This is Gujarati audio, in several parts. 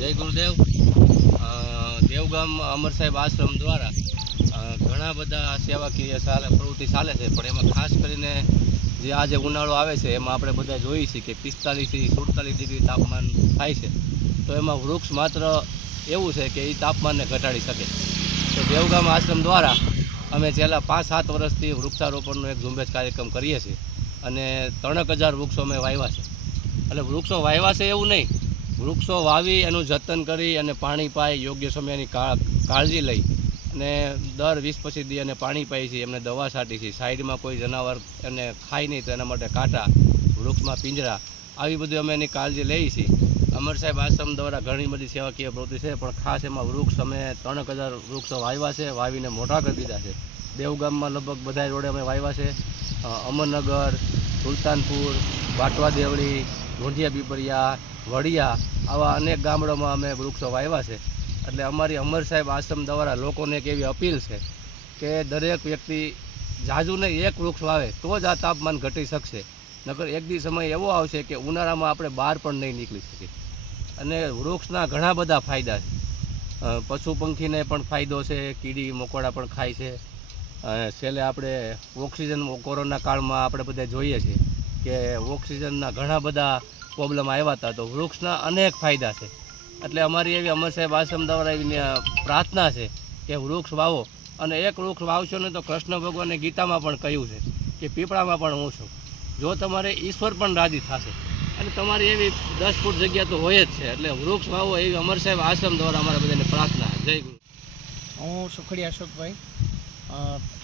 જય ગુરુદેવ। દેવગામ અમર સાહેબ આશ્રમ દ્વારા ઘણા બધા સેવાકીય પ્રવૃત્તિ ચાલે છે, પણ એમાં ખાસ કરીને જે આજે ઉનાળો આવે છે એમાં આપણે બધા જોઈએ છીએ કે 45થી 47 ડિગ્રી તાપમાન થાય છે, તો એમાં વૃક્ષ માત્ર એવું છે કે એ તાપમાનને ઘટાડી શકે। તો દેવગામ આશ્રમ દ્વારા અમે છેલ્લા 5-7 વર્ષથી વૃક્ષારોપણનો એક ઝુંબેશ કાર્યક્રમ કરીએ છીએ અને 3000 વૃક્ષો અમે વાવ્યા છે। એટલે વૃક્ષો વાવ્યા છે એવું નહીં, વૃક્ષો વાવી એનું જતન કરી અને પાણી પાઈ યોગ્ય સમયની કાળજી લઈ અને દર 20-25 દી અને પાણી પાઈ છે, એમને દવા છાંટી છે, સાઈડમાં કોઈ જનાવર એને ખાય નહીં તો એના માટે કાંટા, વૃક્ષમાં પિંજરા, આવી બધી અમે એની કાળજી લઈએ છીએ। અમર સાહેબ આશ્રમ દ્વારા ઘણી બધી સેવાકીય પ્રવૃત્તિ છે, પણ ખાસ એમાં વૃક્ષ અમે 3000 વૃક્ષો વાવ્યા છે, વાવીને મોટા કરી દીધા છે। દેવગામમાં લગભગ બધા રોડે અમે વાવ્યા છે, અમરનગર, સુલતાનપુર, બાટવા દેવળી, ઢોંઢિયા પીપરિયા, વડિયા, આવા અનેક ગામડામાં અમે વૃક્ષો વાવ્યા છે। એટલે અમારી અમર સાહેબ આશ્રમ દ્વારા લોકોને એક એવી અપીલ છે કે દરેક વ્યક્તિ ઝાઝું નહીં એક વૃક્ષ વાવે તો જ આ તાપમાન ઘટી શકશે, નકર એક દી સમય એવો આવશે કે ઉનાળામાં આપણે બહાર પણ નહીં નીકળી શકીએ। અને વૃક્ષના ઘણા બધા ફાયદા છે, પશુ પંખીને પણ ફાયદો છે, કીડી મકોડા પણ ખાય છે। છેલ્લે આપણે ઓક્સિજન કોરોના કાળમાં આપણે બધા જોઈએ છીએ કે ઓક્સિજનના ઘણા બધા પ્રોબ્લેમ આવ્યા હતા, તો વૃક્ષના અનેક ફાયદા છે। એટલે અમારી એવી અમર સાહેબ આશ્રમ દ્વારા એવી પ્રાર્થના છે કે વૃક્ષ વાવો, અને એક વૃક્ષ વાવશો ને તો કૃષ્ણ ભગવાને ગીતામાં પણ કહ્યું છે કે પીપળામાં પણ હું છું, જો તમારે ઈશ્વર પણ રાજી થશે। અને તમારી એવી 10 ફૂટ જગ્યા તો હોય જ છે, એટલે વૃક્ષ વાવો એવી અમર સાહેબ આશ્રમ દ્વારા અમારા બધાને પ્રાર્થના। જય ગુરુ। હું સુખડી અશોકભાઈ,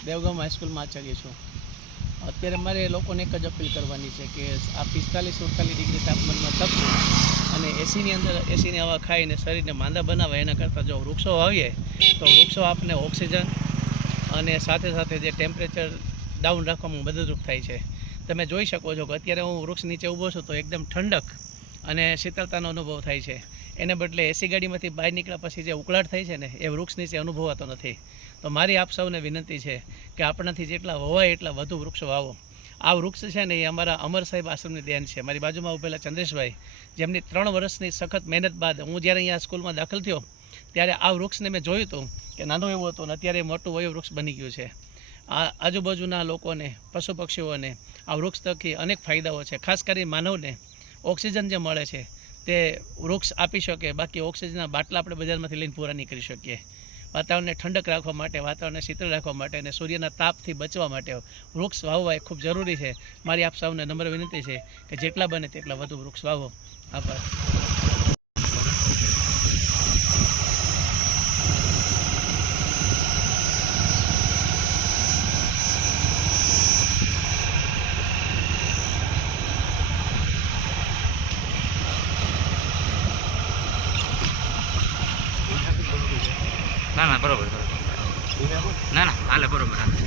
દેવગામ હાઈસ્કૂલમાં આચાર્ય છું। અત્યારે મારે લોકોને એક જ અપીલ કરવાની છે કે આ 45-47 ડિગ્રી તાપમાનમાં તપશું અને એસીની હવા ખાઈને શરીરને માંદા બનાવે એના કરતાં જો વૃક્ષો વાવીએ તો વૃક્ષો આપણને ઓક્સિજન અને સાથે સાથે જે ટેમ્પરેચર ડાઉન રાખવામાં મદદરૂપ થાય છે। તમે જોઈ શકો છો કે અત્યારે હું વૃક્ષ નીચે ઊભો છું તો એકદમ ઠંડક અને શીતળતાનો અનુભવ થાય છે, એને બદલે એસી ગાડીમાંથી બહાર નીકળ્યા પછી જે ઉકળાટ થાય છે ને એ વૃક્ષ નીચે અનુભવાતો નથી। તો મારી આપ સૌને વિનંતી છે કે આપણાથી જેટલા હોવાય એટલા વધુ વૃક્ષો વાવો। આ વૃક્ષ છે ને એ અમારા અમર સાહેબ આશ્રમની દેન છે। મારી બાજુમાં ઉભેલા ચંદ્રેશભાઈ, જેમની 3 વર્ષની સખત મહેનત બાદ હું જ્યારે અહીંયા સ્કૂલમાં દાખલ થયો ત્યારે આ વૃક્ષને મેં જોયું હતું કે નાનું એવું હતું ને અત્યારે મોટું વયો વૃક્ષ બની ગયું છે। આ આજુબાજુના લોકોને, પશુ પક્ષીઓને આ વૃક્ષ થકી અનેક ફાયદાઓ છે, ખાસ કરીને માનવને ઓક્સિજન જે મળે છે તે વૃક્ષ આપી શકે, બાકી ઓક્સિજનના બાટલા આપણે બજારમાંથી લઈને પૂરા નહીં કરી શકીએ। વાતાવરણને ઠંડક રાખવા માટે, વાતાવરણને શીતળ રાખવા માટે અને સૂર્યના તાપથી બચવા માટે વૃક્ષ વાવવા એ ખૂબ જરૂરી છે। મારી આપ સૌને નમ્ર વિનંતી છે કે જેટલા બને તેટલા વધુ વૃક્ષ વાવો। આભાર। ના બરોબર, ના હાલે બરોબર।